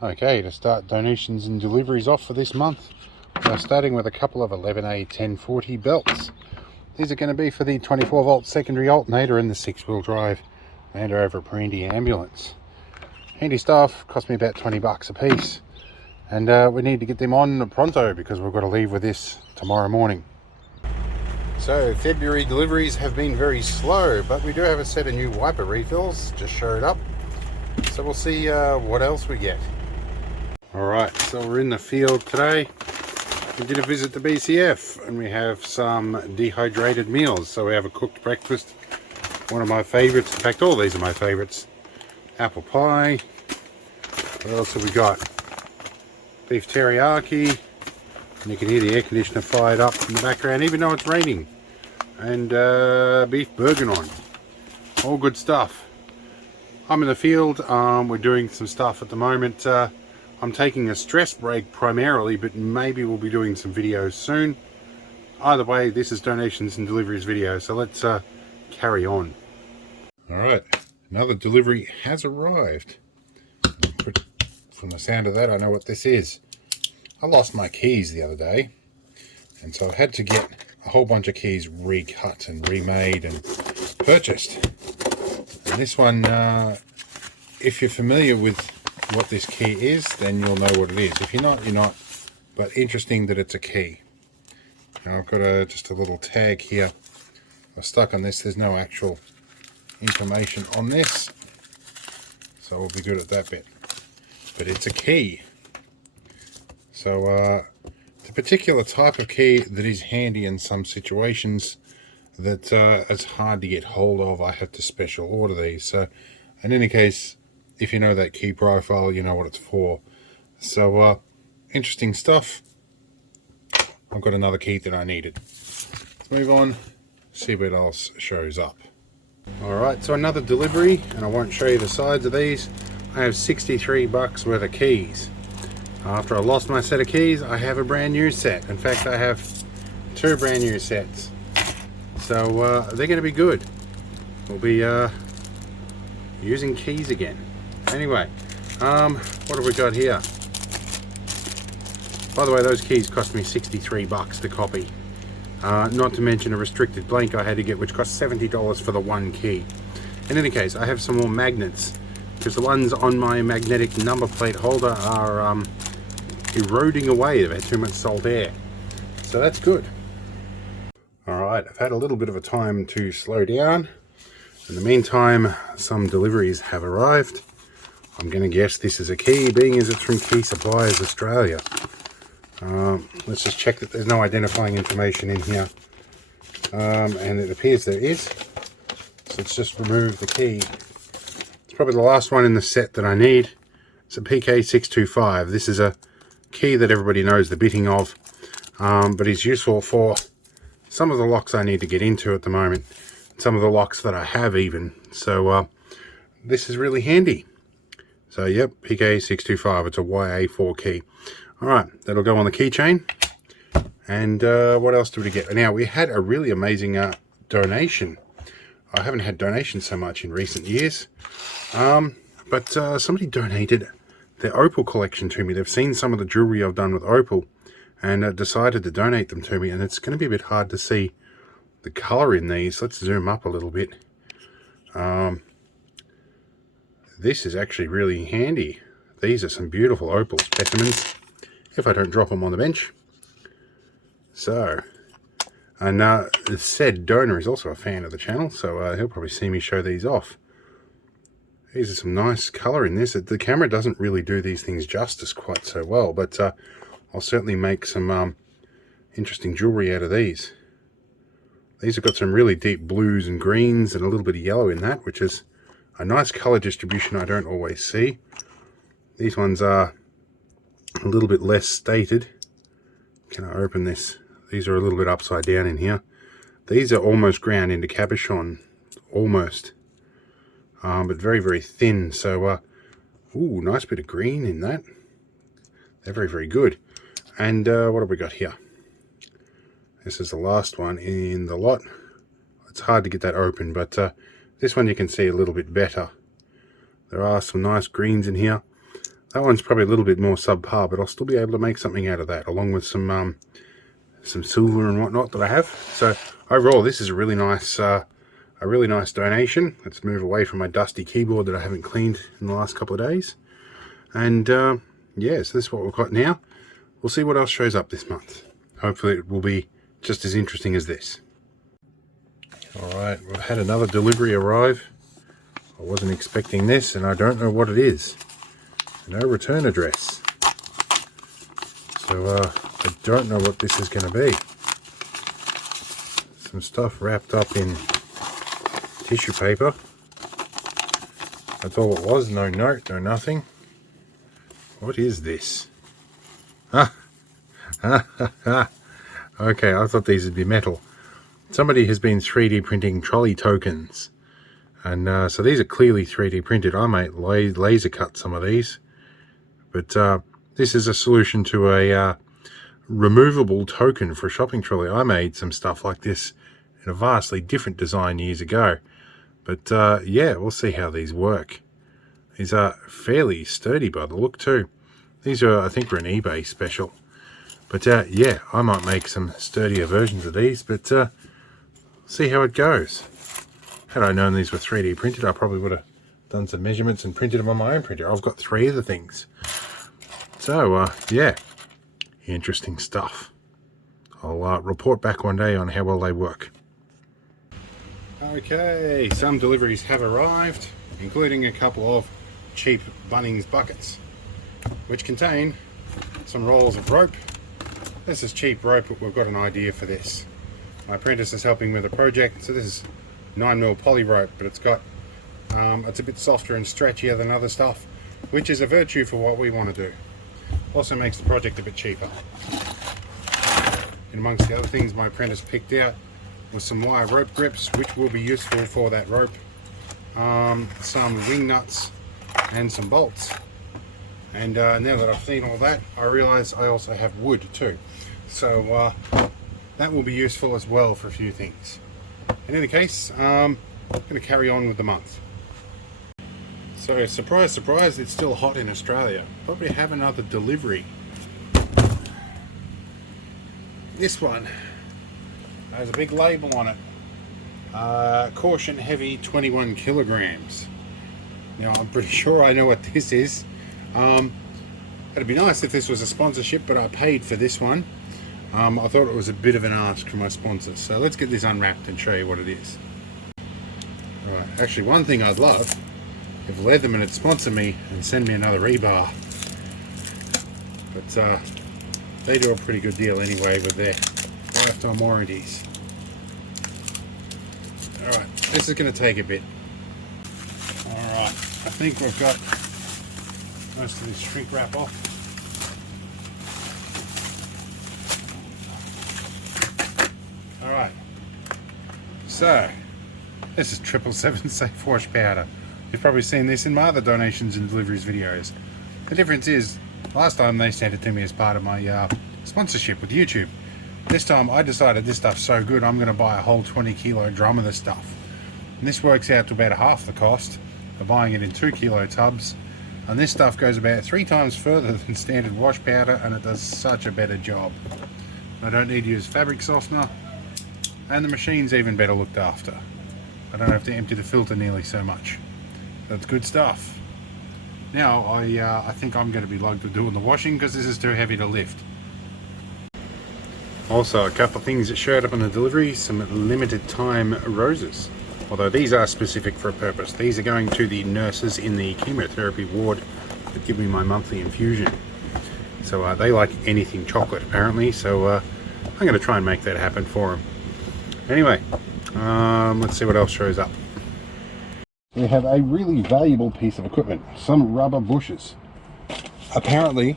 Okay, to start donations and deliveries off for this month, we're starting with a couple of 11A 1040 belts. These are going to be for the 24 volt secondary alternator and the 6-wheel drive Land Rover Brandy ambulance. Handy stuff, cost me about 20 bucks a piece, and we need to get them on pronto because we've got to leave with this tomorrow morning. So February deliveries have been very slow, but we do have a set of new wiper refills just showed up, so we'll see what else we get. Alright, so we're in the field today. We did a visit to BCF and we have some dehydrated meals. So we have a cooked breakfast, one of my favourites, in fact all these are my favourites. Apple pie, what else have we got? Beef teriyaki, and you can hear the air conditioner fired up in the background even though it's raining. And beef bourguignon, all good stuff. I'm in the field, we're doing some stuff at the moment. I'm taking a stress break primarily, but maybe we'll be doing some videos soon. Either way, this is donations and deliveries video, so let's carry on. Alright, another delivery has arrived. From the sound of that, I know what this is. I lost my keys the other day, and so I had to get a whole bunch of keys recut and remade and purchased. And this one, if you're familiar with what this key is, then you'll know what it is. If you're not, you're not. But interesting that it's a key. Now I've got just a little tag here. I'm stuck on this. There's no actual information on this, so we'll be good at that bit. But it's a key. So it's a particular type of key that is handy in some situations that it's hard to get hold of. I have to special order these. So in any case, if you know that key profile, you know what it's for. So interesting stuff. I've got another key that I needed. Let's move on, see what else shows up. Alright, so another delivery, and I won't show you the sides of these. I have 63 bucks worth of keys. After I lost my set of keys, I have a brand new set. In fact, I have 2 brand new sets. So they're going to be good. We'll be using keys again. Anyway, what have we got here? By the way, those keys cost me 63 bucks to copy. Not to mention a restricted blank I had to get, which cost $70 for the one key. In any case, I have some more magnets, because the ones on my magnetic number plate holder are eroding away. They've had too much salt air. So that's good. Alright, I've had a little bit of a time to slow down. In the meantime, some deliveries have arrived. I'm going to guess this is a key, being as it's from Key Suppliers Australia. Let's just check that there's no identifying information in here. And it appears there is. So let's just remove the key. It's probably the last one in the set that I need. It's a PK625. This is a key that everybody knows the bitting of, but is useful for some of the locks I need to get into at the moment. Some of the locks that I have even. So this is really handy. So yep, PK625, it's a YA4 key. Alright, that'll go on the keychain. And what else did we get? Now, we had a really amazing donation. I haven't had donations so much in recent years. But somebody donated their opal collection to me. They've seen some of the jewelry I've done with opal and decided to donate them to me. And it's going to be a bit hard to see the colour in these. Let's zoom up a little bit. This is actually really handy. These are some beautiful opal specimens, if I don't drop them on the bench. So, and the said donor is also a fan of the channel, so he'll probably see me show these off. These are some nice colour in this. The camera doesn't really do these things justice quite so well, but I'll certainly make some interesting jewellery out of these. These have got some really deep blues and greens and a little bit of yellow in that, which is a nice colour distribution I don't always see. These ones are a little bit less stated. Can I open this? These are a little bit upside down in here. These are almost ground into cabochon. Almost. But very, very thin. So, ooh, nice bit of green in that. They're very, very good. And what have we got here? This is the last one in the lot. It's hard to get that open, but this one you can see a little bit better. There are some nice greens in here. That one's probably a little bit more subpar, but I'll still be able to make something out of that, along with some silver and whatnot that I have. So overall, this is a really nice donation. Let's move away from my dusty keyboard that I haven't cleaned in the last couple of days. And yeah, so this is what we've got now. We'll see what else shows up this month. Hopefully it will be just as interesting as this. Alright, we've had another delivery arrive. I wasn't expecting this, and I don't know what it is. No return address. So I don't know what this is going to be. Some stuff wrapped up in tissue paper. That's all it was. No note, no nothing. What is this? Okay, I thought these would be metal. Somebody has been 3D printing trolley tokens. And so these are clearly 3D printed. I might laser cut some of these. But this is a solution to a removable token for a shopping trolley. I made some stuff like this in a vastly different design years ago. But yeah, we'll see how these work. These are fairly sturdy by the look too. These are, I think, are an eBay special. But yeah, I might make some sturdier versions of these, but see how it goes. Had I known these were 3D printed, I probably would have done some measurements and printed them on my own printer. I've got 3 of the things. So yeah, interesting stuff. I'll report back one day on how well they work. Okay, some deliveries have arrived, including a couple of cheap Bunnings buckets, which contain some rolls of rope. This is cheap rope, but we've got an idea for this. My apprentice is helping with a project, so this is 9mm poly rope, but it's got it's a bit softer and stretchier than other stuff, which is a virtue for what we want to do. Also makes the project a bit cheaper. And amongst the other things my apprentice picked out was some wire rope grips, which will be useful for that rope, some wing nuts and some bolts. And now that I've seen all that, I realise I also have wood too, so that will be useful as well for a few things. In any case, I'm going to carry on with the month. So surprise, surprise, it's still hot in Australia. Probably have another delivery. This one has a big label on it. Caution heavy 21 kilograms. Now I'm pretty sure I know what this is. It'd be nice if this was a sponsorship, but I paid for this one. I thought it was a bit of an ask from my sponsors. So let's get this unwrapped and show you what it is. Right, actually one thing I'd love, if Leatherman would sponsor me and send me another rebar. But they do a pretty good deal anyway with their lifetime warranties. Alright, this is going to take a bit. Alright, I think we've got most of this shrink wrap off. Alright, so this is 777 safe wash powder. You've probably seen this in my other donations and deliveries videos. The difference is, last time they sent it to me as part of my sponsorship with YouTube. This time I decided this stuff's so good I'm going to buy a whole 20 kilo drum of this stuff. And this works out to about half the cost of buying it in 2 kilo tubs. And this stuff goes about 3 times further than standard wash powder, and it does such a better job. I don't need to use fabric softener, and the machine's even better looked after. I don't have to empty the filter nearly so much. That's good stuff. Now I think I'm going to be lugged with doing the washing because this is too heavy to lift. Also, a couple of things that showed up on the delivery, some limited time roses. Although these are specific for a purpose. These are going to the nurses in the chemotherapy ward that give me my monthly infusion. So they like anything chocolate apparently, so I'm going to try and make that happen for them. Anyway, let's see what else shows up. We have a really valuable piece of equipment, some rubber bushes. Apparently,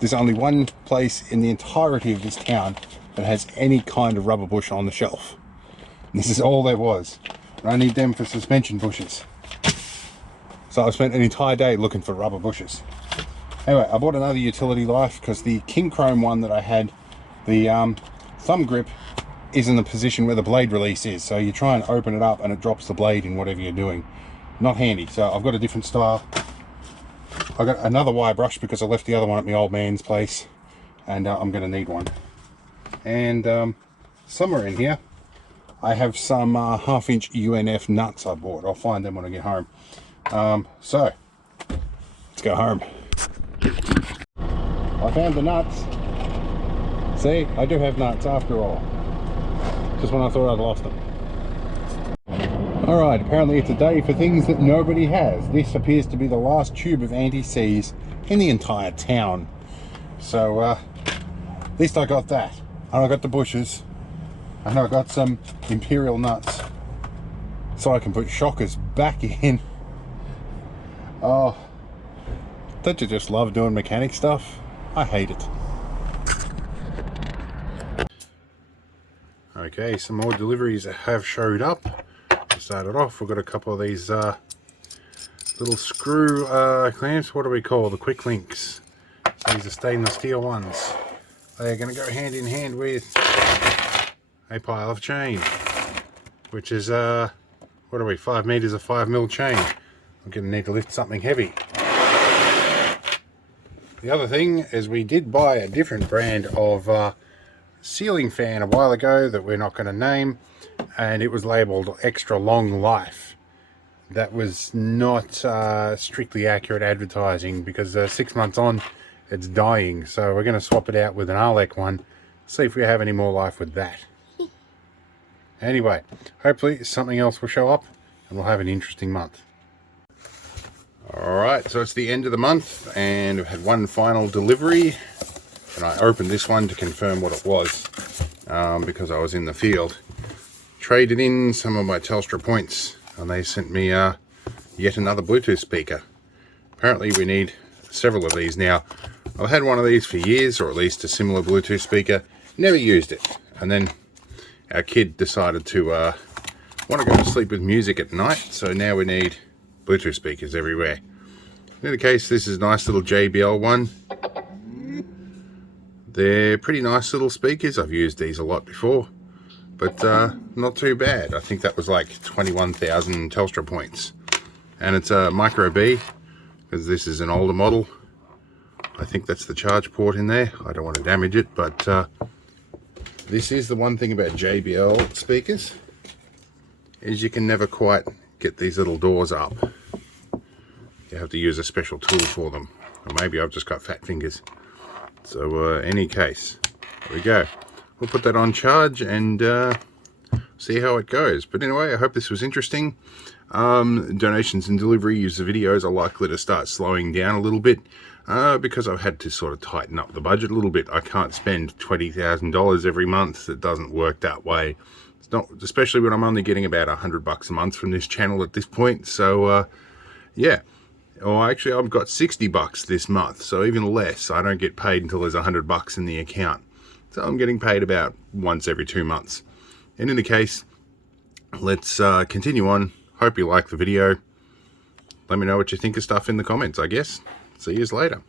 there's only one place in the entirety of this town that has any kind of rubber bush on the shelf. And this is all there was. And I need them for suspension bushes. So I spent an entire day looking for rubber bushes. Anyway, I bought another utility knife because the king chrome one that I had, the thumb grip, is in the position where the blade release is. So you try and open it up and it drops the blade in whatever you're doing. Not handy, so I've got a different style. I got another wire brush because I left the other one at my old man's place, and I'm going to need one. And somewhere in here I have some 1/2 inch UNF nuts I bought. I'll find them when I get home. So let's go home. I found the nuts. See, I do have nuts after all. Just when I thought I'd lost them. Alright, apparently it's a day for things that nobody has. This appears to be the last tube of anti-seize in the entire town. So, at least I got that. And I got the bushes. And I got some imperial nuts. So I can put shockers back in. Oh, don't you just love doing mechanic stuff? I hate it. Okay, some more deliveries have showed up. Started off, we've got a couple of these little screw clamps. What do we call the quick links? So these are stainless steel ones. They're going to go hand in hand with a pile of chain, which is what are we, 5 meters of 5mm chain. I'm going to need to lift something heavy. The other thing is we did buy a different brand of ceiling fan a while ago that we're not going to name, and it was labelled extra long life. That was not strictly accurate advertising, because 6 months on it's dying, so we're going to swap it out with an Arlec one, see if we have any more life with that. Anyway, hopefully something else will show up and we'll have an interesting month. Alright, so it's the end of the month and we've had one final delivery, and I opened this one to confirm what it was because I was in the field. Traded in some of my Telstra points and they sent me yet another Bluetooth speaker. Apparently we need several of these now. I've had one of these for years, or at least a similar Bluetooth speaker, never used it, and then our kid decided to want to go to sleep with music at night, so now we need Bluetooth speakers everywhere. In any case, this is a nice little JBL one. They're pretty nice little speakers. I've used these a lot before, but not too bad. I think that was like 21,000 Telstra points. And it's a micro B, because this is an older model. I think that's the charge port in there. I don't want to damage it, but this is the one thing about JBL speakers, is you can never quite get these little doors up. You have to use a special tool for them. Or maybe I've just got fat fingers. So any case, there we go. We'll put that on charge and see how it goes. But anyway, I hope this was interesting. Donations and deliveries of videos are likely to start slowing down a little bit because I've had to sort of tighten up the budget a little bit. I can't spend $20,000 every month. It doesn't work that way. It's not, especially when I'm only getting about $100 a month from this channel at this point. So yeah. Or actually, I've got $60 this month, so even less. I don't get paid until there's $100 in the account. So I'm getting paid about once every 2 months. And in the case, let's continue on. Hope you like the video. Let me know what you think of stuff in the comments, I guess. See you later.